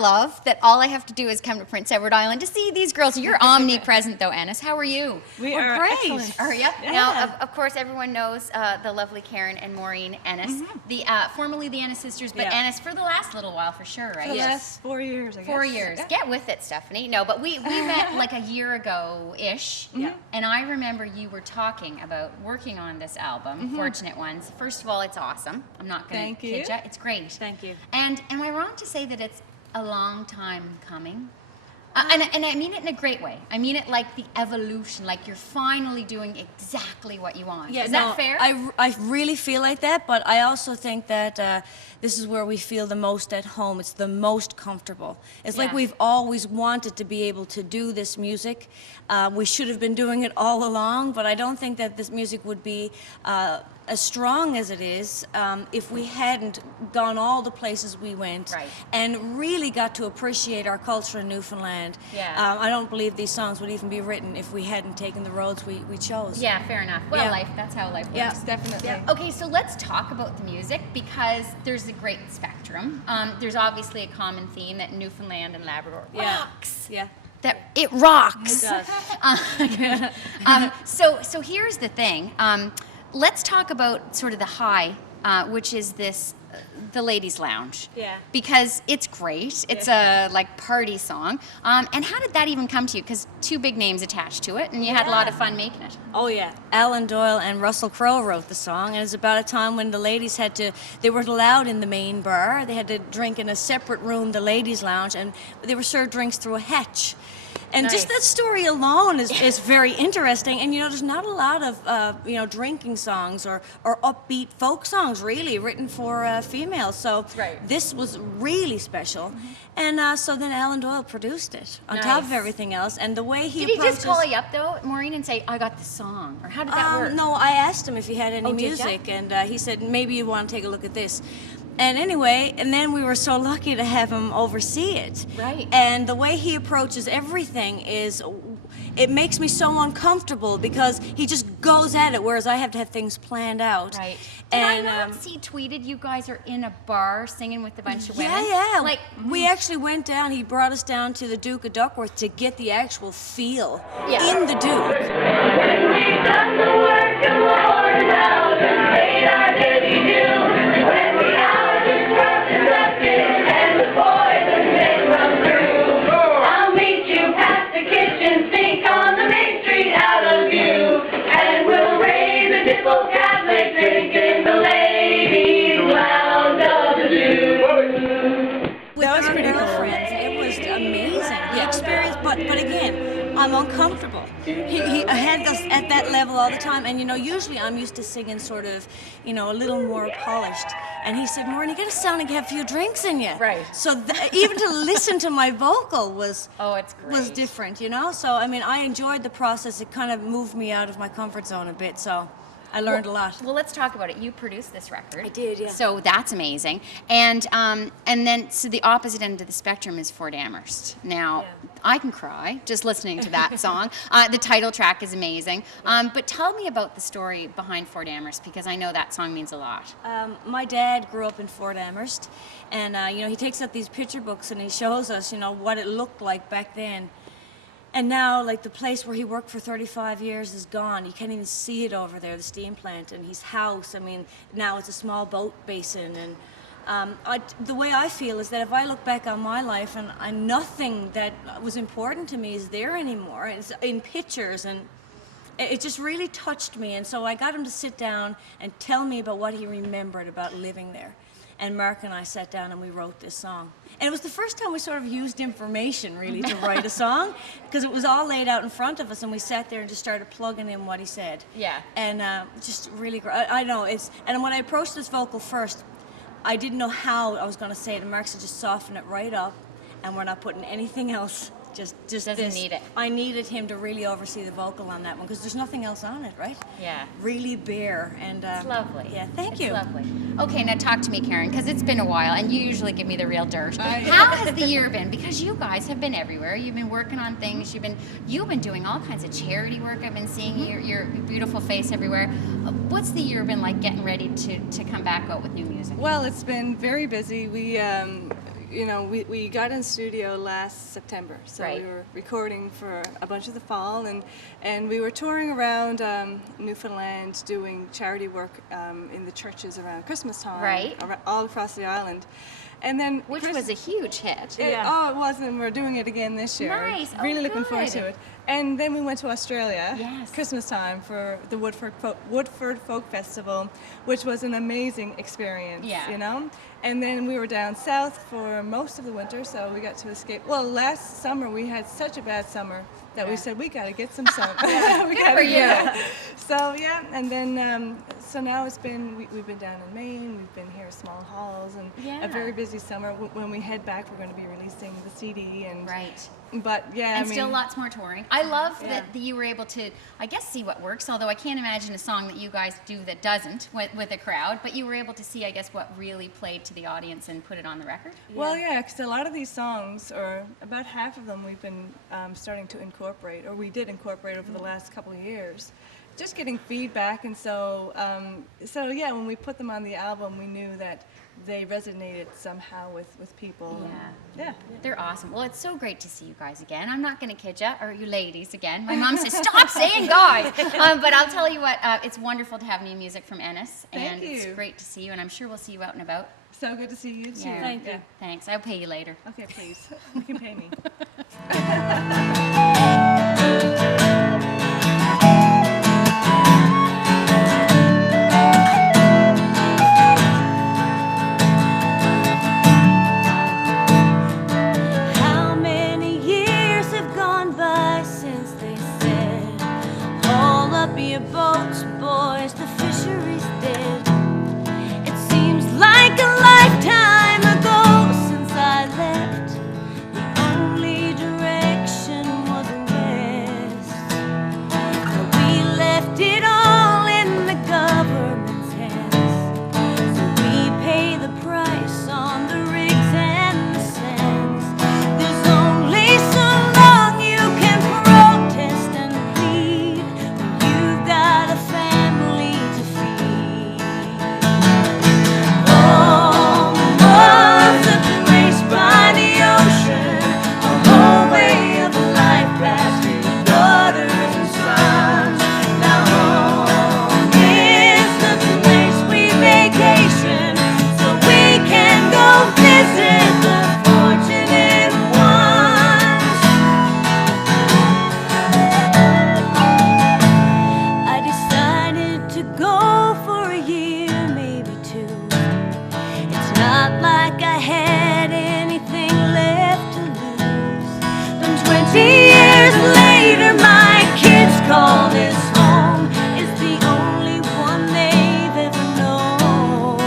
love that all I have to do is come to Prince Edward Island to see these girls. You're omnipresent, though, Ennis. How are you? We are great. excellent. Are you? Yeah. Now, of course, everyone knows the lovely Karen and Maureen Ennis, the formerly the Ennis sisters, but Ennis for the last little while, for sure, right? For the last 4 years, I guess. 4 years. Yeah. Get with it, Stephanie. No, but we met like a year ago-ish, and I remember you were talking about working on this album, Fortunate Ones. First of all, it's awesome. I'm not going to kid you. It's great. Thank you. And am I wrong to say that it's a long time coming? And I mean it in a great way. I mean it like the evolution, like you're finally doing exactly what you want. Yeah, is that fair? I really feel like that, but I also think that this is where we feel the most at home. It's the most comfortable. It's like we've always wanted to be able to do this music. We should have been doing it all along, but I don't think that this music would be as strong as it is if we hadn't gone all the places we went and really got to appreciate our culture in Newfoundland. Yeah. I don't believe these songs would even be written if we hadn't taken the roads we chose. Yeah, fair enough. Well, life, that's how life works. Yeah, definitely. Yeah. Okay, so let's talk about the music because there's a great spectrum. There's obviously a common theme that Newfoundland and Labrador rocks. Yeah. That it rocks. It does. So here's the thing. Let's talk about sort of the high, which is this, the Ladies' Lounge. Yeah. Because it's great. It's a like party song. And how did that even come to you? Because two big names attached to it, and you had a lot of fun making it. Oh yeah, Alan Doyle and Russell Crowe wrote the song, and it's about a time when the ladies they weren't allowed in the main bar. They had to drink in a separate room, the ladies' lounge, and they were served drinks through a hatch. And just that story alone is very interesting. And you know, there's not a lot of drinking songs or upbeat folk songs really written for females. So this was really special. And so then Alan Doyle produced it on top of everything else. And the way he did he just call you up though, Maureen, and say, "I got the song," or how did that work? No, I asked him if he had any music, and he said maybe you want to take a look at this. And anyway, and then we were so lucky to have him oversee it. Right. And the way he approaches everything it makes me so uncomfortable because he just goes at it, whereas I have to have things planned out. Right. And Did I not see tweeted you guys are in a bar singing with a bunch of women? Yeah. Like we actually went down, he brought us down to the Duke of Duckworth to get the actual feel Yeah. in the Duke. When we've done the work, the Lord out and paid our daily due. When the hours is rough and dusted and the boys and men run through, I'll meet you past the kitchen sink on the main street out of view, and we'll raise a dipple Catholic drink in the ladies' lounge of the Duke. With our girlfriends, it was amazing. The experience, but again, I'm uncomfortable. He had us at that level all the time, and you know, usually I'm used to singing sort of, you know, a little more polished. And he said, "Maureen, you gotta sound like you have a few drinks in you." Right. So even to listen to my vocal was it's great. was different, you know. So I mean, I enjoyed the process. It kind of moved me out of my comfort zone a bit. So I learned a lot. Well, let's talk about it. You produced this record. I did, yeah. So that's amazing. And then so the opposite end of the spectrum is Fort Amherst. Now, I can cry just listening to that song. The title track is amazing. But tell me about the story behind Fort Amherst, because I know that song means a lot. My dad grew up in Fort Amherst, and you know, he takes out these picture books and he shows us, you know, what it looked like back then. And now, like, the place where he worked for 35 years is gone. You can't even see it over there, the steam plant, and his house. I mean, now it's a small boat basin. And the way I feel is that if I look back on my life and nothing that was important to me is there anymore, it's in pictures, and it just really touched me. And so I got him to sit down and tell me about what he remembered about living there. And Mark and I sat down and we wrote this song. And it was the first time we sort of used information, really, to write a song, because it was all laid out in front of us, and we sat there and just started plugging in what he said. Yeah. And just really great. I know, and when I approached this vocal first, I didn't know how I was going to say it, and Mark said, just soften it right up, and we're not putting anything else. Just Doesn't this. need it. I needed him to really oversee the vocal on that one, because there's nothing else on it, right? Yeah. Really bare. And It's lovely. Yeah, thank you. It's lovely. Okay, now talk to me, Karen, because it's been a while, and you usually give me the real dirt. How has the year been? Because you guys have been everywhere. You've been working on things. You've been doing all kinds of charity work. I've been seeing your beautiful face everywhere. What's the year been like getting ready to come back out with new music? Well, it's been very busy. We we got in studio last September, so Right. we were recording for a bunch of the fall, and we were touring around Newfoundland doing charity work in the churches around Christmas time, Right. all across the island. And then Which was a huge hit. Oh, it was, and we're doing it again this year. Nice. Oh, Really looking forward good. to it. And then we went to Australia, Yes. Christmas time, for the Woodford Folk Festival, which was an amazing experience. Yeah. And then we were down south for most of the winter, so we got to escape. Well, last summer we had such a bad summer that we said we got to get some sun. We Good gotta for you. get it. So yeah, and then so now it's been we've been down in Maine, we've been here at Small Halls, and Yeah. a very busy summer. When we head back, we're going to be releasing the CD and Right. But yeah, And I mean, still lots more touring. I love Yeah. that you were able to, I guess, see what works, although I can't imagine a song that you guys do that doesn't with a crowd, but you were able to see, I guess, what really played to the audience and put it on the record. Well, yeah, because a lot of these songs, or about half of them, we've been starting to incorporate, or we did incorporate over the last couple of years. Just getting feedback, and so yeah, when we put them on the album, we knew that they resonated somehow with people. Yeah. They're awesome. Well, it's so great to see you guys again. I'm not going to kid you, or you ladies again. My mom says, stop saying guys. But I'll tell you what, it's wonderful to have new music from Ennis. Thank and it's you. great to see you, and I'm sure we'll see you out and about. So good to see you too. Yeah. Thank you. Thanks. I'll pay you later. Okay, please. You can pay me. How many years have gone by since they said, haul up your boats, boys, the fishery's dead? It seems like a lifetime ago since I left. The only direction was west. But we left it all in the government's hands, so we pay the price on the rigs and the sands. There's only so long you can protest and plead when you've got a family to feed. Home was a place by the ocean, a whole way of life passed through daughters and sons. Now home is the place we vacation, so we can go visit the fortunate ones. I decided to go for a year, maybe two. It's not like I had anything left to lose. Then 20 years later, my kids call this home. It's the only one they've ever known.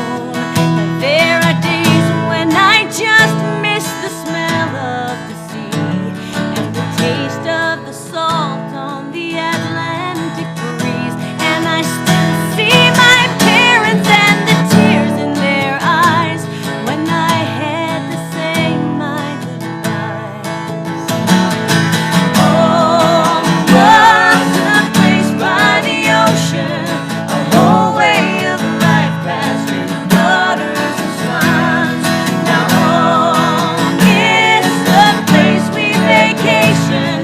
And there are days when I just miss the smell of the sea and the taste of the salt on the Atlantic breeze. And I still see my parents and the tears in their eyes when I had to say my goodbyes. Home was a place by the ocean, a whole way of life passed through daughters and sons. Now home is the place we vacation,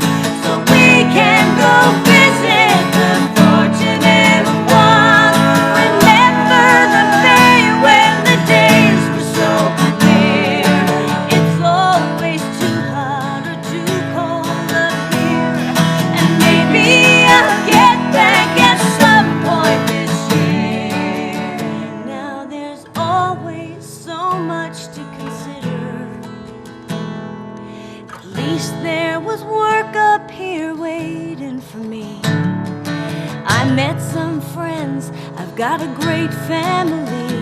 so we can go visit the fortunate ones. Remember the day when the days were so clear. It's always too hot or too cold up here, and maybe I'll get back at some point this year. Now there's always so much to consider. At least there was work up here waiting for me. I met some friends, I've got a great family,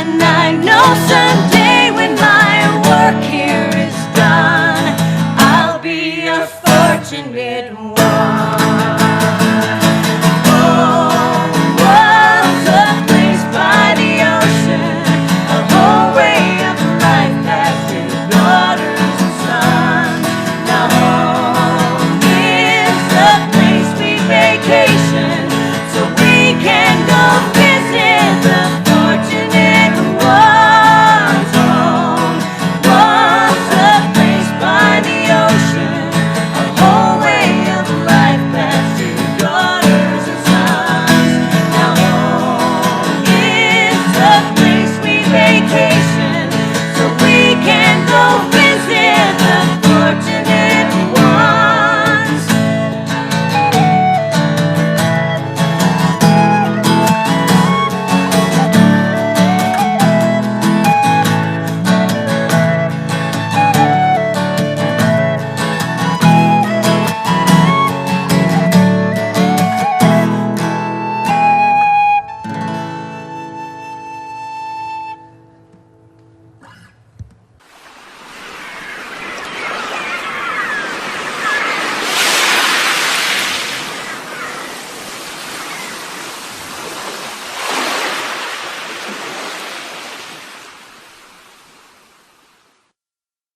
and I know someday when my work here is done, I'll be a fortunate one.